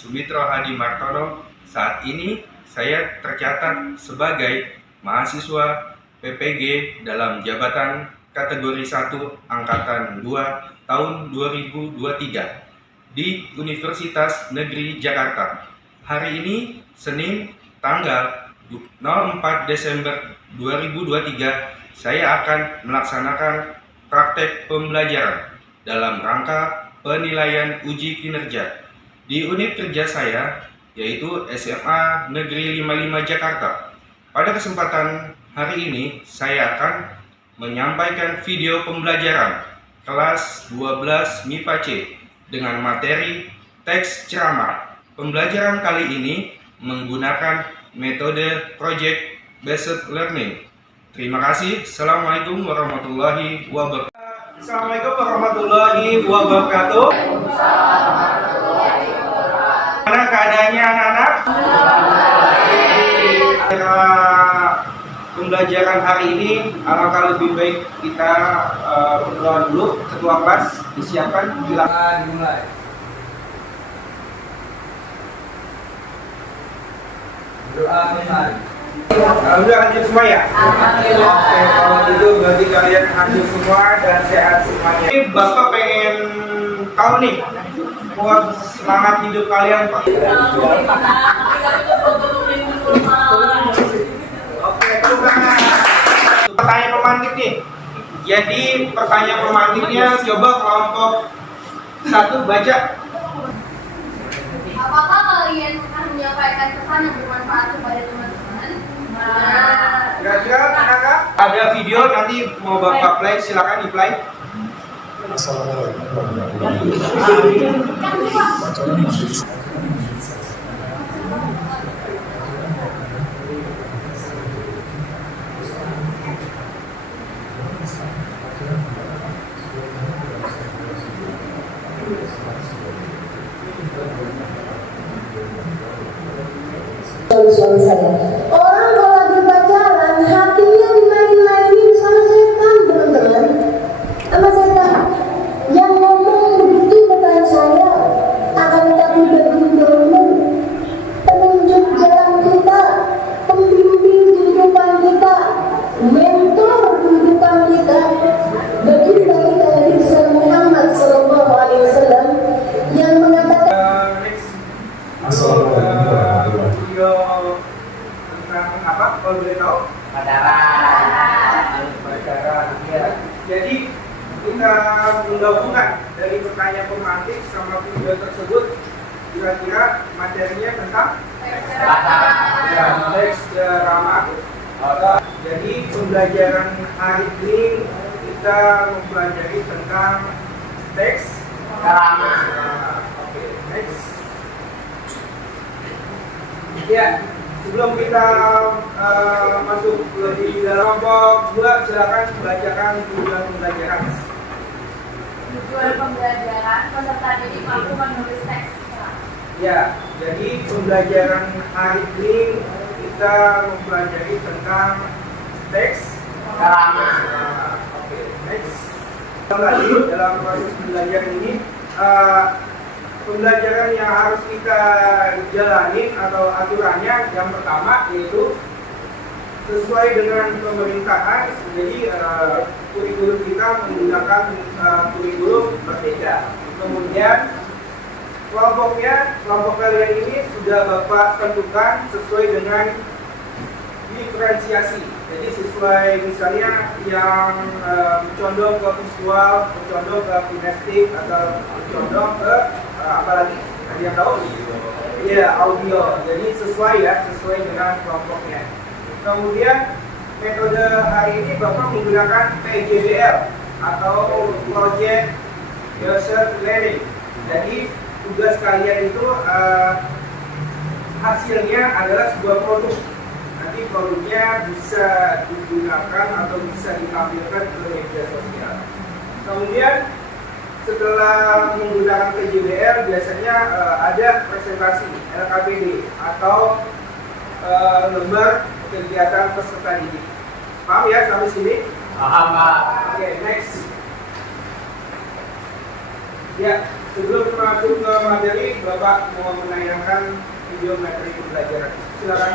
Subitro Hadi Martono. Saat ini saya tercatat sebagai mahasiswa PPG dalam jabatan kategori 1 Angkatan 2 tahun 2023 di Universitas Negeri Jakarta. Hari ini Senin tanggal 04 Desember 2023 saya akan melaksanakan praktek pembelajaran dalam rangka penilaian uji kinerja di unit kerja saya, yaitu SMA Negeri 55 Jakarta. Pada kesempatan hari ini, saya akan menyampaikan video pembelajaran kelas 12 MIPA C dengan materi teks ceramah. Pembelajaran kali ini menggunakan metode Project Based Learning. Terima kasih. Assalamualaikum warahmatullahi wabarakatuh. Assalamualaikum warahmatullahi wabarakatuh. Mana keadaannya anak-anak? Pembelajaran hari ini alangkah lebih baik kita berdoa dulu. Ketua kelas disiapkan, silakan dimulai. Doa memari. Alhamdulillah hadir semua ya? Oke, kalau gitu berarti kalian hadir semua dan sehat semuanya. Ini Bapak pengen tahu nih buat semangat hidup kalian, Pak. Oke, pertanyaan pemantik nih. Jadi pertanyaan pemantiknya coba kelompok 1 baca. Apakah kalian akan menyampaikan pesan yang bermanfaat kepada teman-teman? Kira-kira Kak, ada video nanti mau Bapak play, silakan di-play. Assalamualaikum warahmatullahi wabarakatuh. Suami saya, orang kalau lagi pacaran hatinya dimain-mainin sama setan, teman-teman, sama setan yang ngomong begitu kepada saya, akan tetapi berbunyi penunjuk jalan kita, pembimbing kehidupan kita, mentor kehidupan kita. Baginda kita Nabi Muhammad SAW yang mengatakan tentang apa? Kalau boleh tahu? Pacaran. Ya. Jadi kita menggabungkan dari pertanyaan pemantik sama video tersebut, kira-kira materinya tentang teks ceramah. Jadi pembelajaran hari ini kita mempelajari tentang teks ceramah. Oke, next. Ya, sebelum kita masuk lebih dalam kelompok 2, silakan bacakan tujuan pembelajaran. Tujuan pembelajaran, peserta didik mampu menulis teks. Ya, jadi pembelajaran hari ini kita mempelajari tentang teks ceramah. Oke, next. Lagi dalam proses pembelajaran ini, pembelajaran yang harus kita jalani atau aturannya yang pertama yaitu sesuai dengan pemerintahan. Jadi kurikulum kita menggunakan kurikulum Merdeka. Kemudian kelompok kalian ini sudah Bapak tentukan sesuai dengan diferensiasi. Jadi sesuai misalnya yang condong ke visual, condong ke kinestik, atau condong ke apa lagi? Ada yang tahu? Iya, audio. Jadi sesuai dengan kelompoknya. Kemudian metode hari ini Bapak menggunakan PJBL atau Project Based Learning. Jadi tugas kalian itu hasilnya adalah sebuah produk. Nanti produknya bisa digunakan atau bisa ditampilkan ke media sosial. Kemudian setelah menggunakan PJBL biasanya ada presentasi LKPD atau lembar kegiatan peserta didik. Paham ya sampai sini? Paham, Pak. Oke, next. Ya, Sebelum masuk ke materi, Bapak mau menayangkan video materi pembelajaran. Silakan.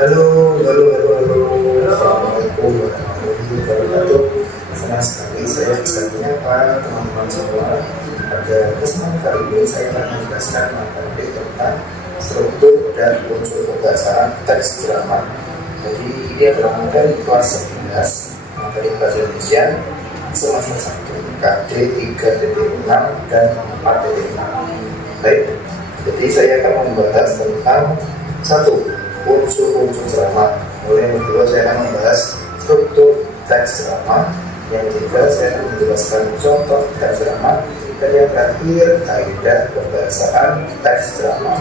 Halo. Assalamualaikum warahmatullahi wabarakatuh. Senang sekali saya bisa menyapa teman-teman semua. Pada kesempatan kali ini saya akan menjelaskan materi tentang struktur dan unsur pembahasan teks drama. Jadi ini adalah materi kelas 11, materi bahasa Indonesia semester 1 KD 3.6 dan 4.6. Baik, jadi saya akan membahas tentang satu, unsur-unsur drama. Kemudian yang kedua saya akan membahas struktur teks drama. Yang ketiga saya akan menjelaskan contoh teks drama. Dan yang terakhir kaidah pembahasan teks drama.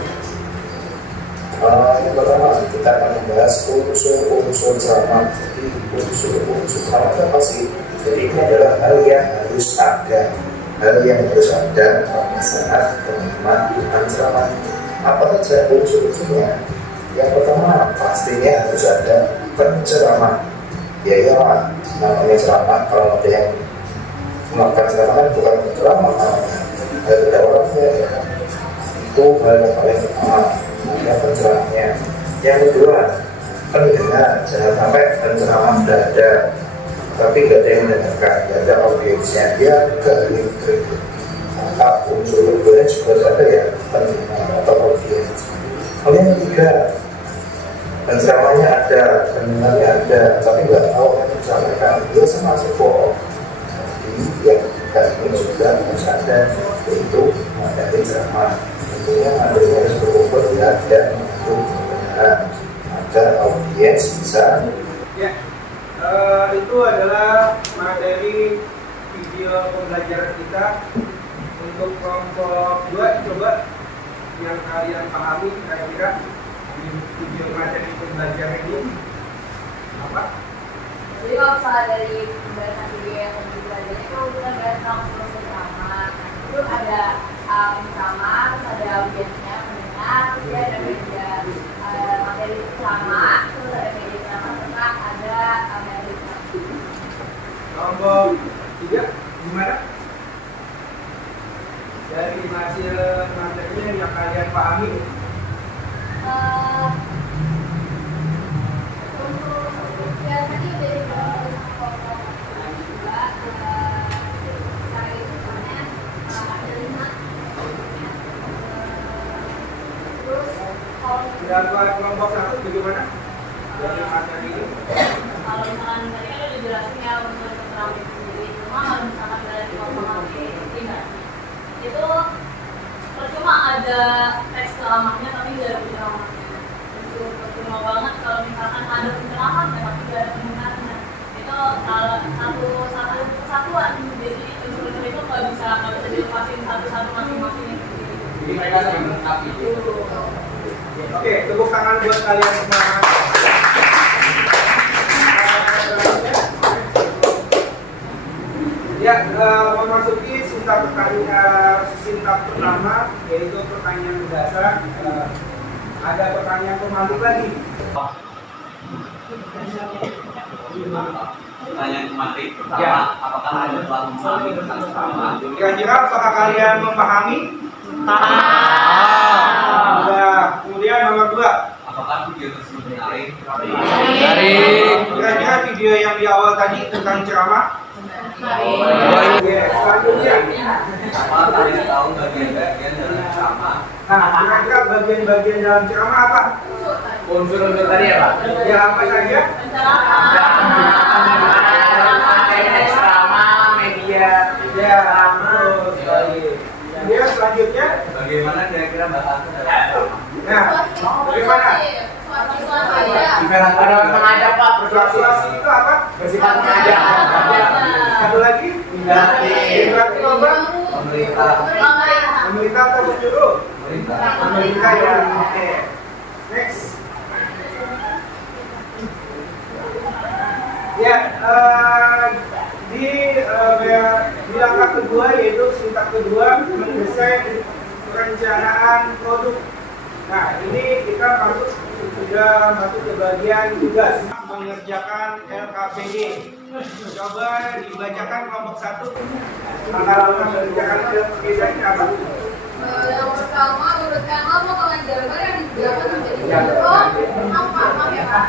Yang pertama kita akan membahas unsur-unsur drama. Jadi unsur-unsur drama itu apa sih? Jadi ini adalah hal yang harus ada pada saat teman-teman drama. Apa saja unsur-unsurnya? Yang pertama pastinya harus ada penceramah. Ya namanya ceramah. Kalau ada yang melakukan ceramah kan bukan penceramah, ada orangnya ya. Itu hal yang paling pertama, ada penceramahnya. Yang kedua, pendengar. Jangan sampai penceramah sudah ada tapi nggak ada yang mendengarkan, nggak ada audiensnya, dia kering. Maka unsur keduanya juga ada ya pendengar atau audiens. Lalu yang ketiga, penceramahnya ada, pendengarnya ada, tapi nggak tahu yang disampaikan, dia masih bohong. Jadi yang ketiga ini juga harus ada, yaitu materi ceramah. Tentunya materinya harus berupa dan untuk pendengar agar audiens bisa. Ya, itu adalah materi video pembelajaran kita. Untuk kelompok 2, coba yang kalian pahami kira-kira di video materi pembelajaran ini apa? Jadi kalau misalnya dari pembahasan video yang tadi belajar itu kita bahas tentang proses drama. Itu ada penceramah, terus ada audiensnya, pendengar, terus dia ada media materi ceramah, terus ada media ceramah, serta ada materi ceramah. Kelompok 3 gimana? Dari hasil materinya yang kalian pahami? Untuk ya tadi dari kelompok juga cara itu misalnya ada 5. Terus kalau Dan buat kelompok 1 bagaimana? Dari materi ini? kalau misalkan tadi kan udah jelasin ya untuk keterangan itu sendiri, cuma kalau misalkan dari kelompok ini itu percuma ada teks ceramahnya tapi tidak ada penceramahnya. Itu percuma banget kalau misalkan ada penceramahnya tapi tidak ada pendengarnya. Itu salah satu kesatuan. Jadi unsur-unsur itu nggak bisa dilepasin satu-satu masing-masing. Jadi mereka saling melengkapi. Oke, tepuk tangan buat kalian semua. Ya, memasuki sintak pertama, yaitu pertanyaan dasar. Ada pertanyaan pemalu lagi. Pertanyaan materi pertama, apakah ada telah memahami tentang drama? Kira-kira apakah kalian memahami? Kemudian nomor 2. Apakah video tersebut menarik? Kira-kira video yang di awal tadi tentang ceramah? Oke, selanjutnya. Apa kalian tahu bagian-bagian dalam drama? Nah, kira-kira bagian-bagian dalam ceramah apa? Unsur-unsur tadi ya Pak? Ya, apa saja? media. Ya, betul sekali. Kemudian selanjutnya. Bagaimana kira-kira bahasan dalam drama? Nah, bagaimana? Ada mengajak Pak, Persuasi itu apa? bersifat mengajak. Satu lagi? Berarti lomba? Pemerintah atau penyuluh? Pemerintah ya. Oke. Next. Ya, di langkah kedua yaitu sintak kedua mendesain perencanaan produk. Nah, ini kita sudah masuk ke bagian tugas. mengerjakan LKPD. Coba dibacakan kelompok 1. Langkah-langkah mengerjakan LKPD ini apa? Yang pertama, menurut Kang potongan gambar yang disediakan menjadi satu. Maaf ya Pak.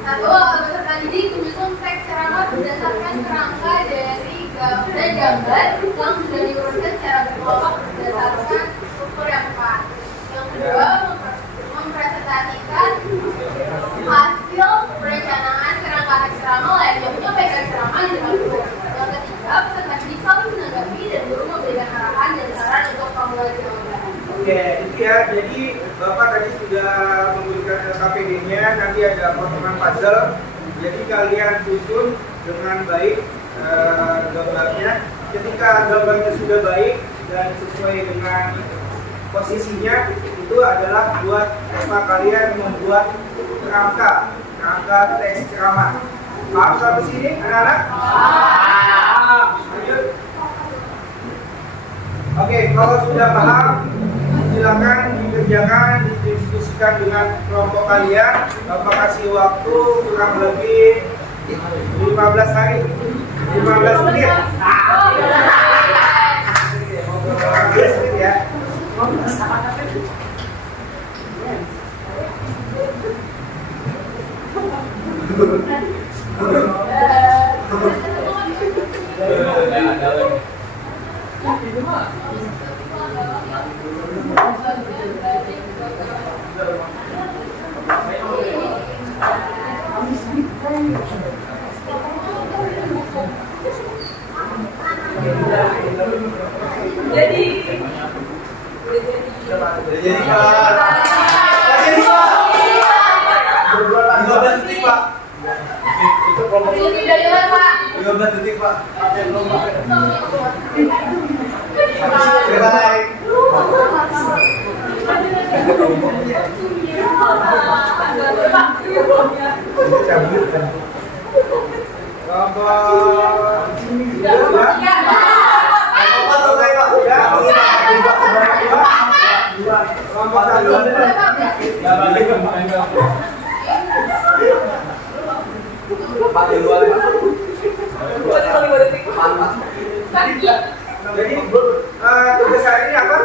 Satu, peserta didik menyusun teks ceramah berdasarkan kerangka dari gambar yang sudah diurutkan secara berkelompok berdasarkan struktur yang tepat. Yang kedua, mempresentasikan hasil perencanaan kerangka teks ceramah layaknya menyampaikan ceramah di depan guru. Yang ketiga, peserta didik saling menanggapi dan guru memberikan arahan dan saran untuk formulasi jawaban. Oke, itu ya. Jadi Bapak tadi sudah memberikan LKPD-nya, nanti ada potongan puzzle. Jadi kalian susun dengan baik gambarnya. Ketika gambarnya sudah baik dan sesuai dengan posisinya, itu adalah buat apa kalian membuat kerangka teks ceramah. Paham sampai sini, anak-anak? Paham. Lanjut. Oke, kalau sudah paham, silakan dikerjakan, didiskusikan dengan kelompok kalian. Bapak kasih waktu kurang lebih 15 hari, 15 menit. 15 menit ya. Jadi tugas hari ini apa?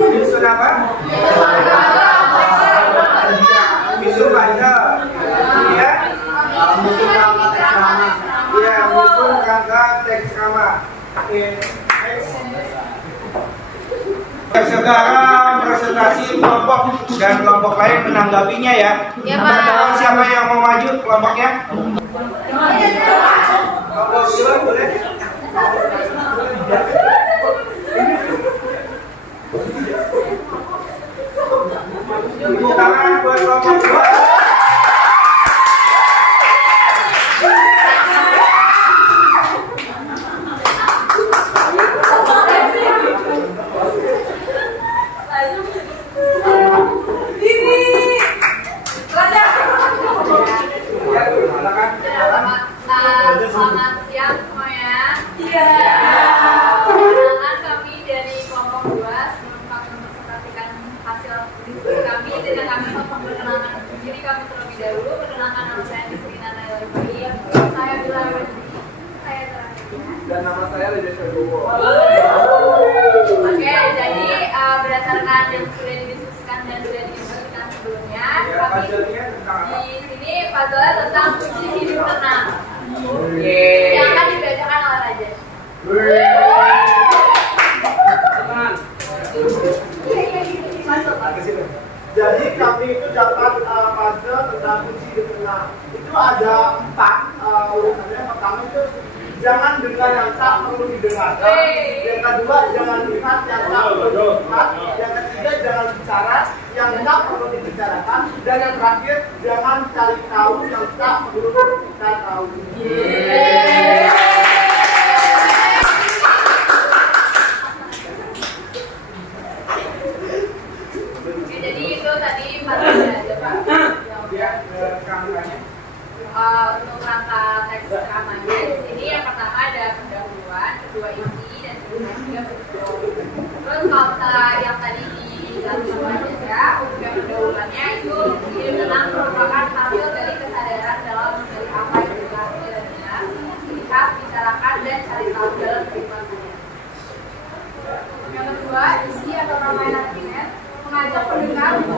Menyusun apa? Menyusun puzzle. Iya. Iya, menyusun kerangka teks ceramah. Oke, next. Sekarang presentasi kelompok dan kelompok lain menanggapinya ya. Ya, Pak. Siapa yang mau maju kelompoknya? Kelompok dua boleh? Tepuk tangan buat kelompok dua. Selamat siang semuanya. Perkenalkan kami dari kelompok 2. Sebelum kami mempresentasikan hasil diskusi kami, tidak kami memperkenalkan diri kami terlebih dahulu. Perkenalkan nama saya Nisrina Nailai. Saya Bila Wendri. Saya terakhir. Dan nama saya Leda Syadowo. Oke, jadi berdasarkan yang sudah didiskusikan dan sudah didiskusikan sebelumnya, kami di sini puzzle tentang kunci hidup tenang. Yang akan dibacakan oleh Raja. Jadi kami itu dapat puzzle tentang kunci hidup tenang. Itu ada 4 urutannya. Pertama itu jangan dengar yang tak perlu didengarkan. Yang kedua jangan lihat yang tak perlu dilihat. Yang ketiga jangan bicara yang tak perlu dibicarakan. Dan yang terakhir jangan cari tahu yang tak perlu kita tahu. Oke, jadi itu tadi puzzle aja Pak. Untuk rangka teks ceramahnya di sini yang pertama ada pendahuluan, kedua isi, dan ketiga penutup. Terus kalau yang tadi di dalam sama aja, untuk yang pendahuluannya itu hidup tenang merupakan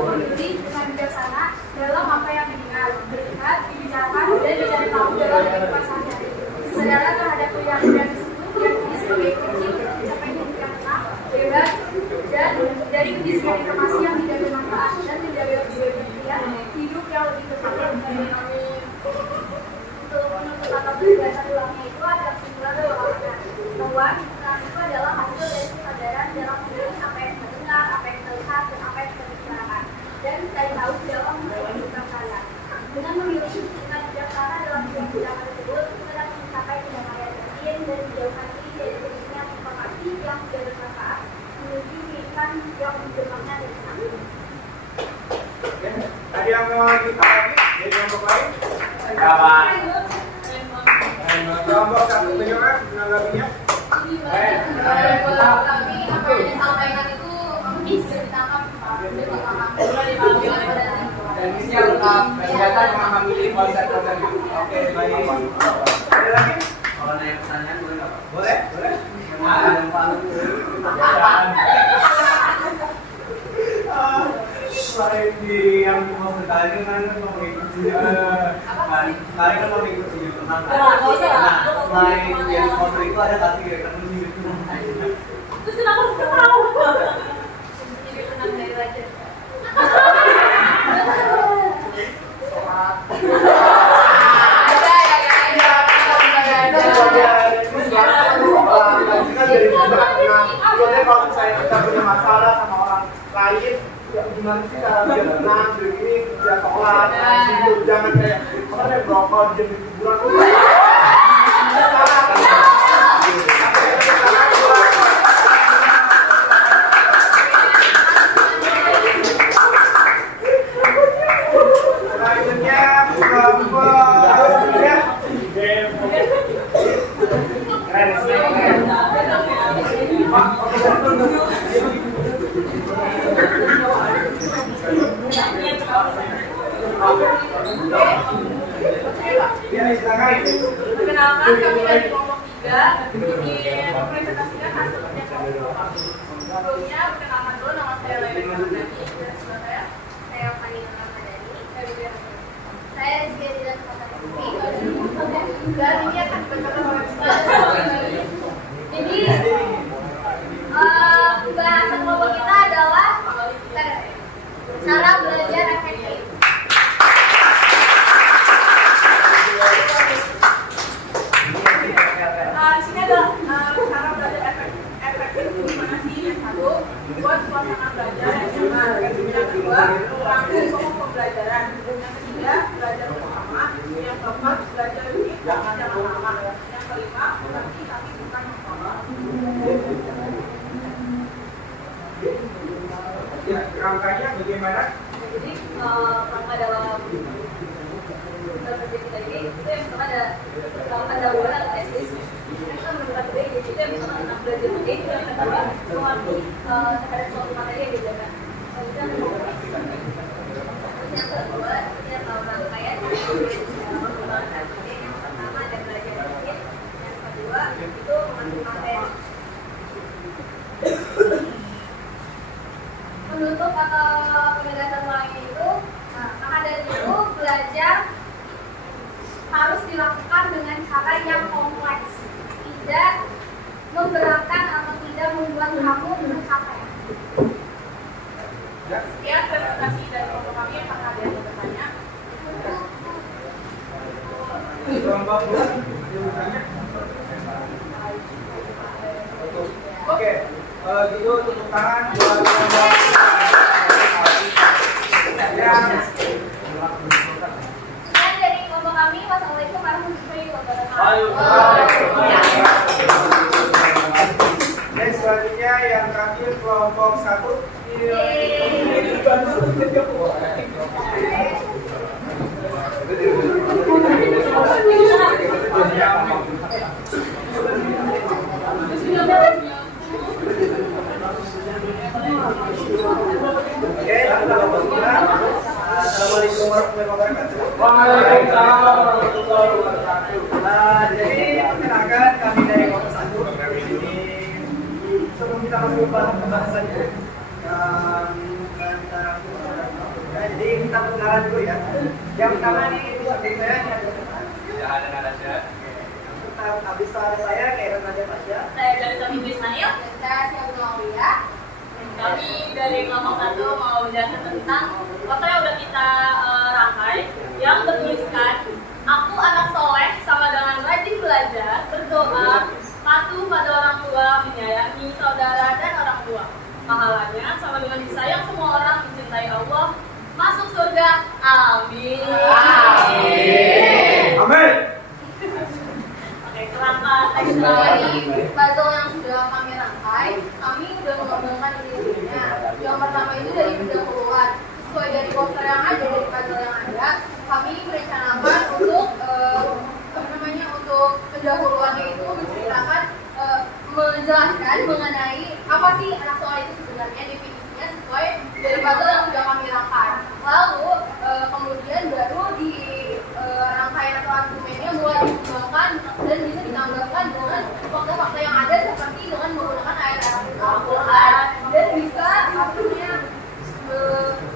memilih dengan bijaksana dalam apa yang didengar, melihat, dibicarakan, dan mencari tahu dalam kehidupan sehari-hari. Kesadaran terhadap keyakinan tersebut diakini sebagai kunci untuk mencapai hidup yang tenang, bebas, dan dari kondisikan informasi yang tidak bermanfaat dan menjaga kebahagiaan hidup yang lebih tenang. Untuk menuntut atau penjelasan ulangnya itu adalah kesimpulan dari ulangnya bahwa keterangan itu adalah hasil dari kesadaran dalam memilih apa yang kita dengar, apa yang kita lihat, dan apa yang kita bicarakan, dan cari tahu dalam kehidupan saya. Dengan memilih dengan bijaksana dalam tindakan tersebut, kita dapat mencapai kedamaian batin dan menjauhkan diri dari terjadinya informasi yang tidak bermanfaat menuju kehidupan yang bermakna dan tenang. Ada yang mau lanjut lagi dari kelompok lain? Kelompok satu bagaimana menanggapinya? Tapi apa yang disampaikan itu bisa ditangkap Dan ini yang lengkap, kelihatan memahami konsep-konsep itu. Oke, baik. Ada lagi? Kalau nanya pertanyaan boleh nggak Pak? Boleh, boleh. Yang paling Selain di yang mau bertanya kan mau mengikuti kemarin kan mau mengikuti tentang selain yang sponsor itu ada kasih rekomendasi terus kenapa lu tahu? Jadi tenang dari raja. Kalau misalnya kita punya masalah sama orang lain, ya gimana sih cara biar tenang, biar ini biar sholat, jangan kayak apa namanya brokol di kuburan tuh. Selanjutnya kelompok ya. Ya, silakan. Perkenalkan, kami dari kelompok 3 mempresentasikan hasilnya kelompok kami. Sebelumnya, perkenalkan dulu, nama saya Lele Ramadhani dan sebelah saya Fani Ramadhani. Saya Rizky Adidas Matahari. Dan ini akan dibacakan oleh Jadi, bahasan kelompok kita adalah cara belajar efektif. Di sini ada cara belajar efektif gimana sih? Yang satu, buat suasana belajar yang nyaman. Yang kedua, rangkum pokok pembelajaran. Yang ketiga, belajar bersama. Yang keempat, belajar unik jangan lama. Yang kelima, mengerti tapi bukan membawa. Ya, rangkanya bagaimana? Jadi rangka dalam kita ini itu yang pertama ada bulan atau tesis. Kita menggunakan budaya jadi itu yang pertama tentang belajar budaya itu yang kedua mengerti terhadap suatu materi yang diajarkan. Terus yang kedua kita tahu rangkaian pengembangan materi. Yang pertama ada belajar dikit, yang kedua itu mengerti materi. Menutup atau penegasan ulangnya itu, maka dari itu belajar harus dilakukan dengan cara yang kompleks, tidak memberatkan atau tidak membuat kamu capek. Sekian presentasi dari kelompok kami. Apakah ada yang bertanya? Kelompok dua, ada yang bertanya? Oke, gitu tepuk tangan buat kelompok Sekian dari kelompok kami. Wassalamualaikum warahmatullahi wabarakatuh. Dan selanjutnya yang terakhir kelompok satu. Oke, Assalamualaikum warahmatullahi wabarakatuh. Waalaikumsalam warahmatullahi wabarakatuh. Jadi perkenalkan kami dari kelompok satu. Ini sebelum kita masuk ke pembahasannya, kita Jadi kita perkenalan dulu ya. Yang pertama nih di samping saya ini ada Ya, ada Natasha. habis ada saya kayak Nadia Pasha. Saya dari Kami Ismail. Saya Syabul Aulia. Kami dari kelompok 1 mau menjelaskan tentang poster yang udah kita rangkai yang bertuliskan aku anak soleh sama dengan rajin belajar, berdoa, patuh pada orang tua, menyayangi saudara dan orang tua. Pahalanya sama dengan disayang semua orang, mencintai Allah, masuk surga. Amin. Amin. Oke, kerangka teks Dari puzzle yang sudah kami rangkai, kami sudah mengembangkan ide-idenya. Yang pertama itu dari pendahuluan. Sesuai dari poster yang ada, dari puzzle yang ada, kami merencanakan untuk untuk pendahuluannya itu menceritakan, menjelaskan mengenai apa sih anak soleh itu sebenarnya, definisinya sesuai dari puzzle yang sudah kami rangkai. Lalu kemudian baru di rangkaian atau argumennya mulai dikembangkan dan bisa ditambahkan dengan fakta-fakta yang ada seperti dengan menggunakan ayat Al-Quran dan bisa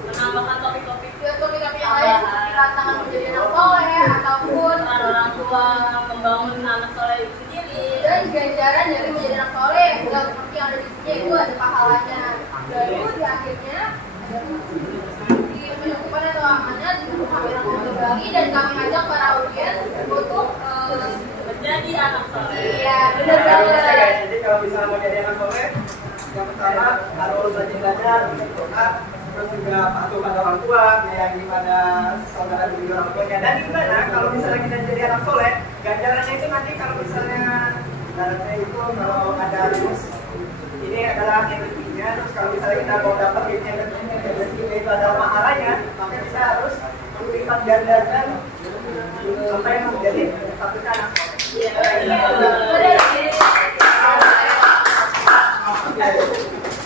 menambahkan topik-topik topik yang lain seperti tantangan menjadi anak soleh ataupun peran orang tua membangun anak soleh itu sendiri. dan ganjaran dari menjadi anak soleh yang seperti yang ada di sini itu ada pahalanya. Baru di akhirnya di penyukupan atau amanat kami rangkum kembali dan kami ajak para audiens untuk Menjadi anak soleh. iya benar banget. Jadi kalau misalnya mau jadi anak soleh, yang pertama harus rajin belajar, berdoa, terus juga patuh pada orang tua, menyayangi pada saudara dan juga orang tuanya. Dan gimana kalau misalnya kita jadi anak soleh, ganjarannya itu nanti kalau misalnya ibaratnya itu kalau ada lulus, ini adalah energinya. Terus kalau misalnya kita mau dapat energinya itu ada pahalanya, maka kita harus melipat gandakan apa yang menjadi status anak soleh.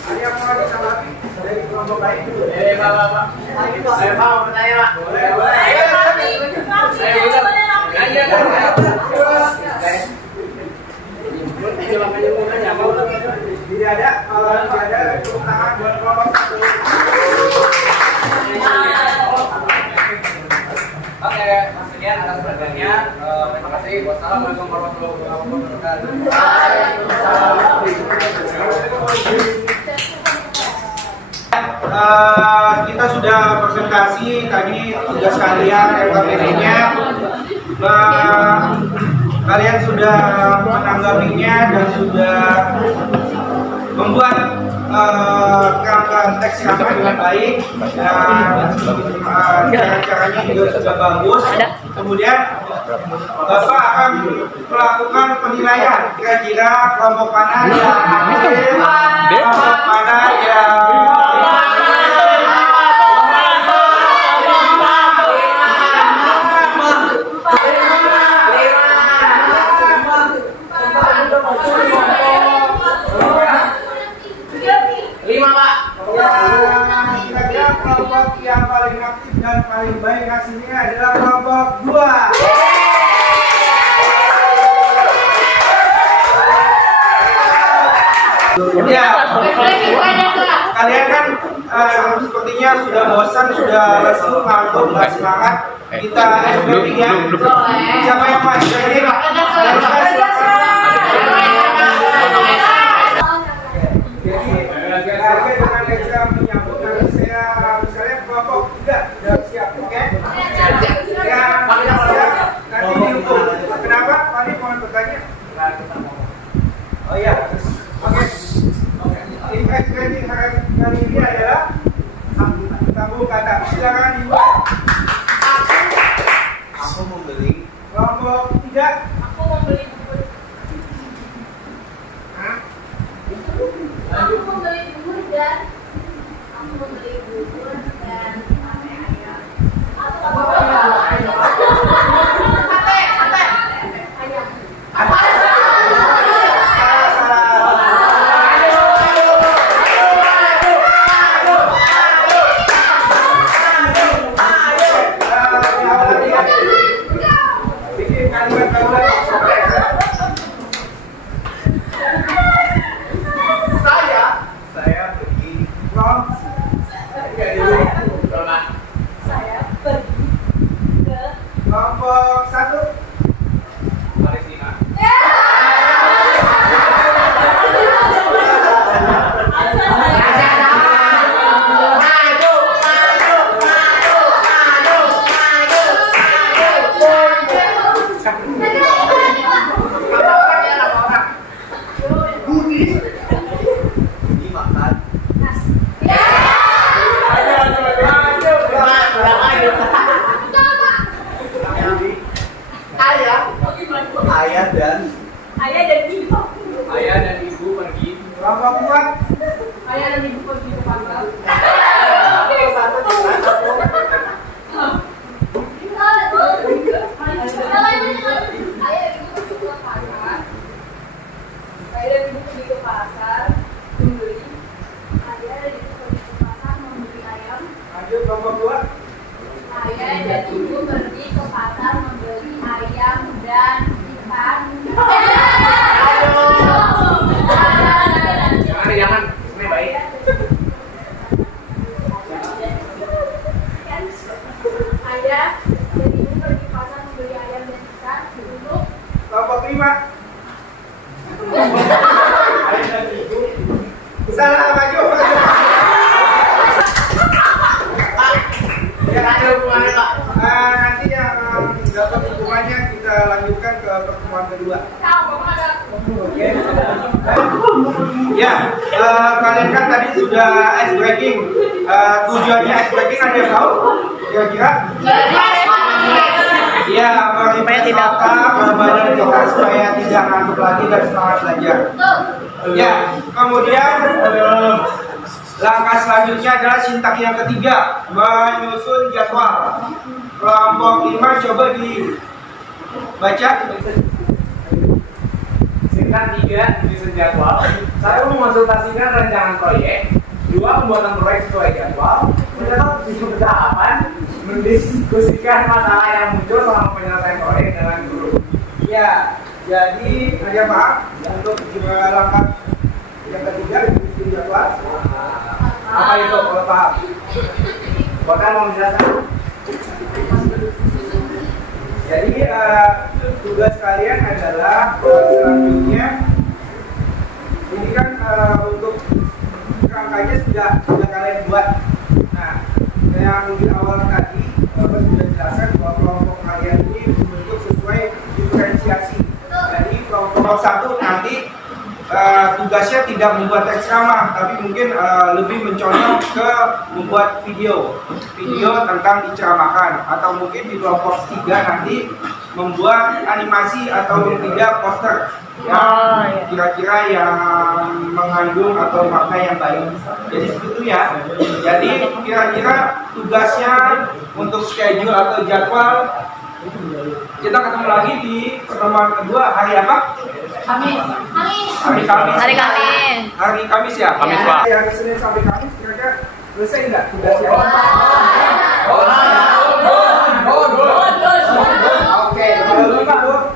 Ada yang mau ditambahkan dari kelompok lain? Pak. Saya mau bertanya, Pak. Boleh. Tidak ada, kalau tidak ada tepuk tangan buat kelompok 1. Oke, Mas Rian atas perhatiannya. Terima kasih. Wassalamualaikum warahmatullahi wabarakatuh. Kita sudah presentasi tadi tugas kalian LKPD-nya. Kalian sudah menanggapinya dan sudah membuat kerangka teks kerangka dengan baik dan cara-caranya juga sudah bagus. Kemudian Bapak akan melakukan penilaian kira-kira kelompok mana yang adil, kelompok mana yang kira-kira kelompok yang paling aktif dan paling baik hasilnya adalah kelompok 2. Ya, kalian kan sepertinya sudah bosan, sudah lesu, ngantuk, nggak semangat. Kita SPP ya. Siapa yang mau SPP? Jadi, terkait dengan exam menyambut nanti saya misalnya kelompok 3 sudah siap, oke? Ya, siap. Nanti dihukum. Kenapa? Tadi mohon bertanya. Oh iya, oke. Investasi kali ini adalah sambung kata. Silakan dibuat. Aku membeli. Kelompok 3. Aku membeli buku. Aku membeli bubur dan Bikin kalimat baru lagi. dan ibu pergi ke pasar membeli ayam dan ikan. Jangan, ini baik. Ayah dan ibu pergi ke pasar membeli ayam dan ikan. Duduk. Kelompok 5. Salah maju. Ya ada hubungannya Pak. Nanti yang dapat hukumannya kita lanjutkan ke pertemuan kedua. Oke. Ya, kalian kan tadi sudah ice breaking. Tujuannya ice breaking ada yang tahu? Kira-kira? Ya, supaya tidak badan kita supaya tidak ngantuk lagi dan semangat belajar. Ya, kemudian langkah selanjutnya adalah sintak yang ketiga, menyusun jadwal. Kelompok 5 coba dibaca. Singkat 3, menyusun jadwal. 1, mengonsultasikan rancangan proyek. 2, pembuatan proyek sesuai jadwal. Mencatat tujuan tahapan. Mendiskusikan masalah yang muncul selama penyelesaian proyek dengan guru. Ya, jadi ada paham untuk langkah yang ketiga menyusun jadwal. Apa itu kalau paham? Bahkan mau menjelaskan. Jadi tugas kalian adalah selanjutnya ini kan untuk kerangkanya sudah kalian buat. Nah, yang di awal tadi Bapak sudah jelaskan bahwa kelompok kalian ini dibentuk sesuai diferensiasi. Jadi kelompok 1 nanti tugasnya tidak membuat teks ramah, tapi mungkin lebih mencontoh ke membuat video tentang diceramahkan, atau mungkin di kelompok 3 nanti membuat animasi atau tidak poster yang kira-kira yang mengandung atau makna yang baik. Jadi seperti itu ya. Jadi kira-kira tugasnya untuk schedule atau jadwal kita ketemu lagi di pertemuan kedua hari apa? Kamis. Hari Kamis. Hari Kamis. Ya. Kamis, Pak. Hari Senin sampai Kamis kira-kira selesai nggak tugasnya? Oke, kalau begitu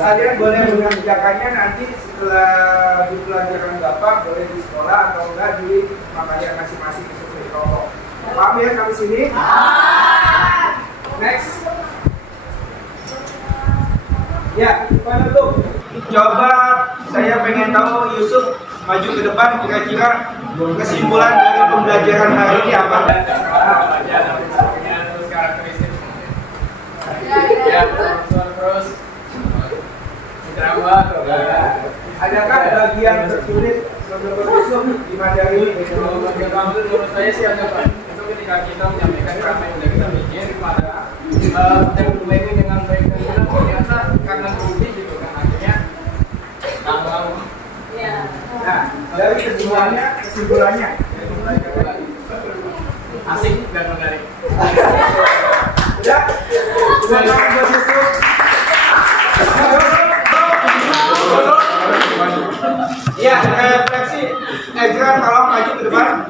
kalian boleh mengerjakannya nanti setelah di pelajaran Bapak, boleh di sekolah atau enggak di makanya masing-masing sesuai kelompok. Paham ya sampai sini? Next. Ya, penutup. Coba saya pengen tahu Yusuf maju ke depan, kira-kira kesimpulan dari pembelajaran hari ini apa? Ya, terus drama. Adakah bagian tersulit menurut Yusuf di materi ini? Menurut saya sih agak Pak. Itu ketika kita menyampaikan apa yang sudah kita bikin kepada yang kedua ini dengan baik dan benar, ternyata karena rugi gitu kan akhirnya gampang. Iya. Nah, dari kesimpulannya Asik dan menarik. udah tahu buat Yusuf. Iya, refleksi. Ezra tolong maju ke depan.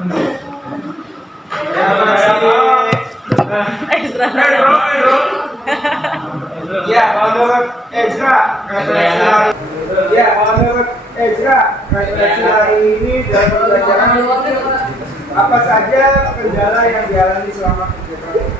Ya, menurut Ezra, refleksi hari ini dalam pembelajaran apa saja kendala yang dialami selama kegiatan?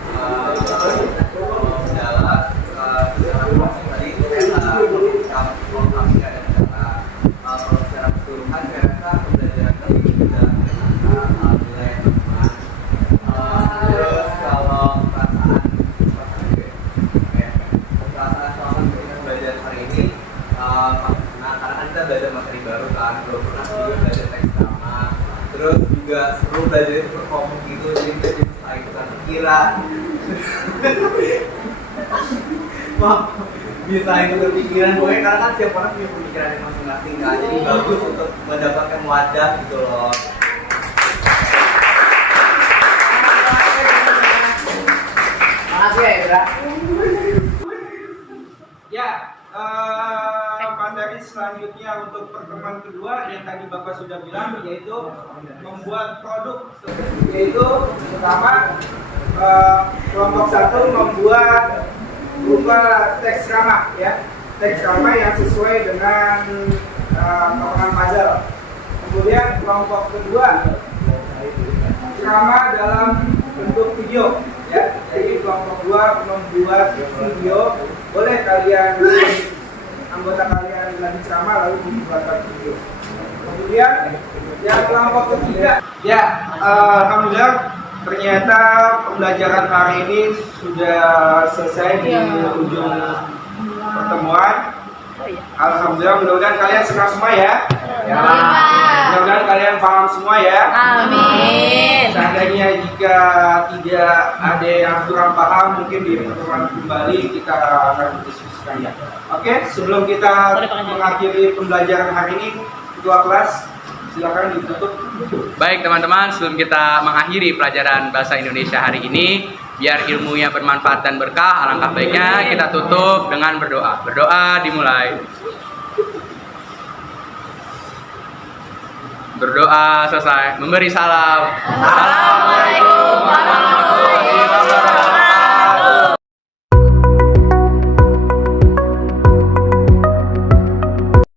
Terus juga seru belajar itu berkomuk gitu, jadi kita bisa ikutan pikiran. Bisa ikutan pikiran, pokoknya karena kan setiap orang punya pemikiran masing-masing kan, jadi bagus untuk mendapatkan wadah gitu loh. Makasih ya Indra. Ya, materi selanjutnya untuk pertemuan kedua yang tadi Bapak sudah bilang, yaitu membuat produk, yaitu pertama kelompok 1 membuat berupa teks ceramah ya, teks ceramah yang sesuai dengan potongan puzzle. Kemudian kelompok kedua ceramah dalam bentuk video ya, jadi kelompok 2 membuat video. Boleh kalian, anggota kalian lagi ceramah lalu membuat video. Kemudian yang kelompok ketiga ya, alhamdulillah ternyata pembelajaran hari ini sudah selesai di ujung pertemuan. Alhamdulillah, mudah-mudahan kalian senang semua ya. Mudah-mudahan kalian paham semua ya. Amin. Seandainya jika tidak ada yang kurang paham, mungkin di pertemuan kembali kita akan diskusikan ya. Oke, sebelum kita mengakhiri pembelajaran hari ini, ketua kelas silakan ditutup. Baik teman-teman, sebelum kita mengakhiri pelajaran bahasa Indonesia hari ini, biar ilmunya bermanfaat dan berkah, alangkah baiknya kita tutup dengan berdoa. Berdoa dimulai. Berdoa selesai. Memberi salam. Assalamualaikum warahmatullahi wabarakatuh.